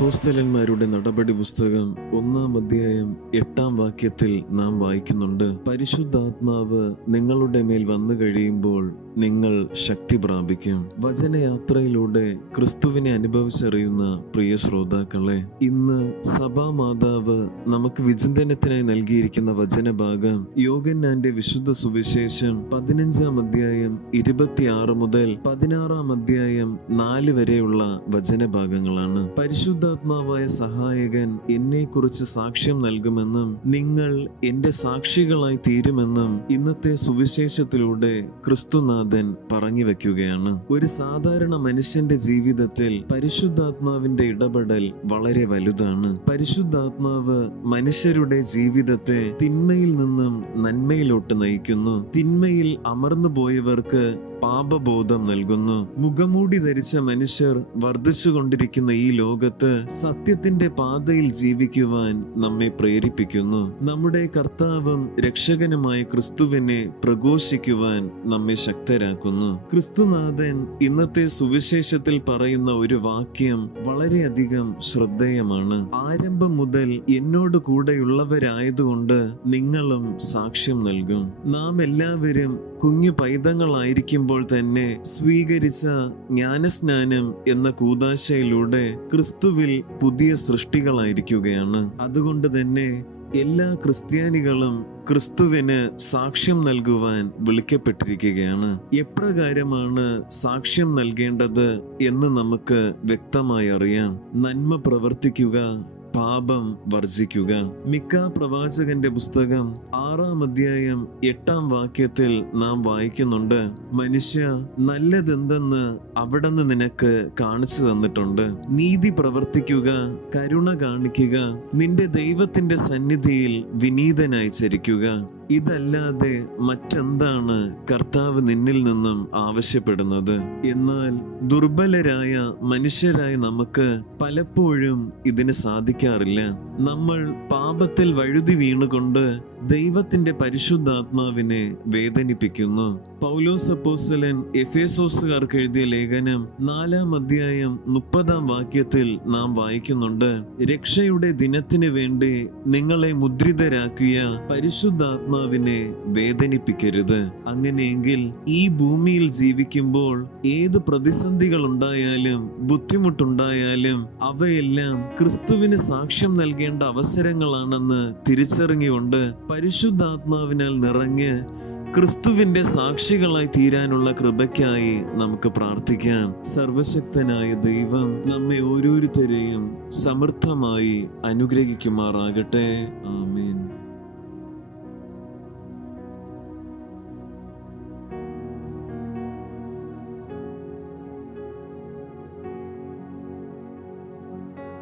അപ്പോസ്തലന്മാരുടെ നടപടി പുസ്തകം ഒന്നാം അധ്യായം എട്ടാം വാക്യത്തിൽ നാം വായിക്കുന്നുണ്ട് പരിശുദ്ധാത്മാവ് നിങ്ങളുടെ മേൽ വന്നു കഴിയുമ്പോൾ നിങ്ങൾ ശക്തി പ്രാപിക്കും. വചനയാത്രയിലൂടെ ക്രിസ്തുവിനെ അനുഭവിച്ചറിയുന്ന പ്രിയ ശ്രോതാക്കളെ ഇന്ന് സഭാ മാതാവ് നമുക്ക് വിചിന്തനത്തിനായി നൽകിയിരിക്കുന്ന വചനഭാഗം യോഗന്നാന്റെ വിശുദ്ധ സുവിശേഷം പതിനഞ്ചാം അധ്യായം ഇരുപത്തിയാറ് മുതൽ പതിനാറാം അധ്യായം നാല് വരെയുള്ള വചനഭാഗങ്ങളാണ്. പരിശുദ്ധാത്മാവായ സഹായകൻ എന്നെക്കുറിച്ച് സാക്ഷ്യം നൽകുമെന്നും നിങ്ങൾ എന്റെ സാക്ഷികളായി തീരുമെന്നും ഇന്നത്തെ സുവിശേഷത്തിലൂടെ ക്രിസ്തുനാഥൻ പറഞ്ഞു വെക്കുകയാണ്. ഒരു സാധാരണ മനുഷ്യന്റെ ജീവിതത്തിൽ പരിശുദ്ധാത്മാവിന്റെ ഇടപെടൽ വളരെ വലുതാണ്. പരിശുദ്ധാത്മാവ് മനുഷ്യരുടെ ജീവിതത്തെ തിന്മയിൽ നിന്നും നന്മയിലോട്ട് നയിക്കുന്നു. തിന്മയിൽ അമർന്നു പോയവർക്ക് പാപബോധം നൽകുന്നു. മുഖമൂടി ധരിച്ച മനുഷ്യർ വർദ്ധിച്ചുകൊണ്ടിരിക്കുന്ന ഈ ലോകത്ത് സത്യത്തിന്റെ പാതയിൽ ജീവിക്കുവാൻ നമ്മെ പ്രേരിപ്പിക്കുന്നു. നമ്മുടെ കർത്താവും രക്ഷകനുമായ ക്രിസ്തുവിനെ പ്രഘോഷിക്കുവാൻ നമ്മെ ശക്തരാക്കുന്നു ക്രിസ്തുനാഥൻ ഇന്നത്തെ സുവിശേഷത്തിൽ പറയുന്ന ഒരു വാക്യം വളരെയധികം ശ്രദ്ധേയമാണ്. ആരംഭം മുതൽ എന്നോട് കൂടെയുള്ളവരായതുകൊണ്ട് നിങ്ങളും സാക്ഷ്യം നൽകും. നാം എല്ലാവരും കുഞ്ഞു പൈതങ്ങളായിരിക്കുമ്പോൾ തന്നെ സ്വീകരിച്ച ജ്ഞാനസ്നാനം എന്ന കൂതാശയിലൂടെ ക്രിസ്തുവിൽ പുതിയ സൃഷ്ടികളായിരിക്കുകയാണ്. അതുകൊണ്ട് തന്നെ എല്ലാ ക്രിസ്ത്യാനികളും ക്രിസ്തുവിന് സാക്ഷ്യം നൽകുവാൻ വിളിക്കപ്പെട്ടിരിക്കുകയാണ്. എപ്രകാരമാണ് സാക്ഷ്യം നൽകേണ്ടത് എന്ന് നമുക്ക് വ്യക്തമായി അറിയാം. നന്മ പ്രവർത്തിക്കുക പാപം വർജിക്കുക. മിക്ക പ്രവാചകന്റെ പുസ്തകം ആറാം അധ്യായം എട്ടാം വാക്യത്തിൽ നാം വായിക്കുന്നുണ്ട്. മനുഷ്യ നല്ലതെന്തെന്ന് അവിടുന്ന് നിനക്ക് കാണിച്ചു തന്നിട്ടുണ്ട്. നീതി പ്രവർത്തിക്കുക കരുണ കാണിക്കുക നിന്റെ ദൈവത്തിന്റെ സന്നിധിയിൽ വിനീതനായി ചരിക്കുക. ഇതല്ലാതെ മറ്റെന്താണ് കർത്താവ് നിന്നിൽ നിന്നും ആവശ്യപ്പെടുന്നത്? എന്നാൽ ദുർബലരായ മനുഷ്യരായ നമുക്ക് പലപ്പോഴും ഇതിന് സാധിക്കാറില്ല. നമ്മൾ പാപത്തിൽ വഴുതി വീണുകൊണ്ട് ദൈവത്തിന്റെ പരിശുദ്ധാത്മാവിനെ വേദനിപ്പിക്കുന്നു. പൗലോസ് അപ്പോസ്തലൻ എഫേസോസുകാർക്ക് എഴുതിയ ലേഖനം നാലാം അധ്യായം മുപ്പതാം വാക്യത്തിൽ നാം വായിക്കുന്നുണ്ട്. രക്ഷയുടെ ദിനത്തിന് വേണ്ടി നിങ്ങളെ മുദ്രിതരാക്കിയ പരിശുദ്ധാത്മാവിനെ വേദനിപ്പിക്കരുത്. അങ്ങനെയെങ്കിൽ ഈ ഭൂമിയിൽ ജീവിക്കുമ്പോൾ ഏത് പ്രതിസന്ധികൾ ഉണ്ടായാലും ബുദ്ധിമുട്ടുണ്ടായാലും അവയെല്ലാം ക്രിസ്തുവിന് സാക്ഷ്യം നൽകേണ്ട അവസരങ്ങളാണെന്ന് തിരിച്ചറിഞ്ഞുകൊണ്ട് പരിശുദ്ധാത്മാവിനാൽ നിറഞ്ഞ് ക്രിസ്തുവിന്റെ സാക്ഷികളായി തീരാനുള്ള കൃപയ്ക്കായി നമുക്ക് പ്രാർത്ഥിക്കാം. സർവശക്തനായ ദൈവം നമ്മെ ഓരോരുത്തരെയും സമൃദ്ധമായി അനുഗ്രഹിക്കുമാറാകട്ടെ. ആമേൻ.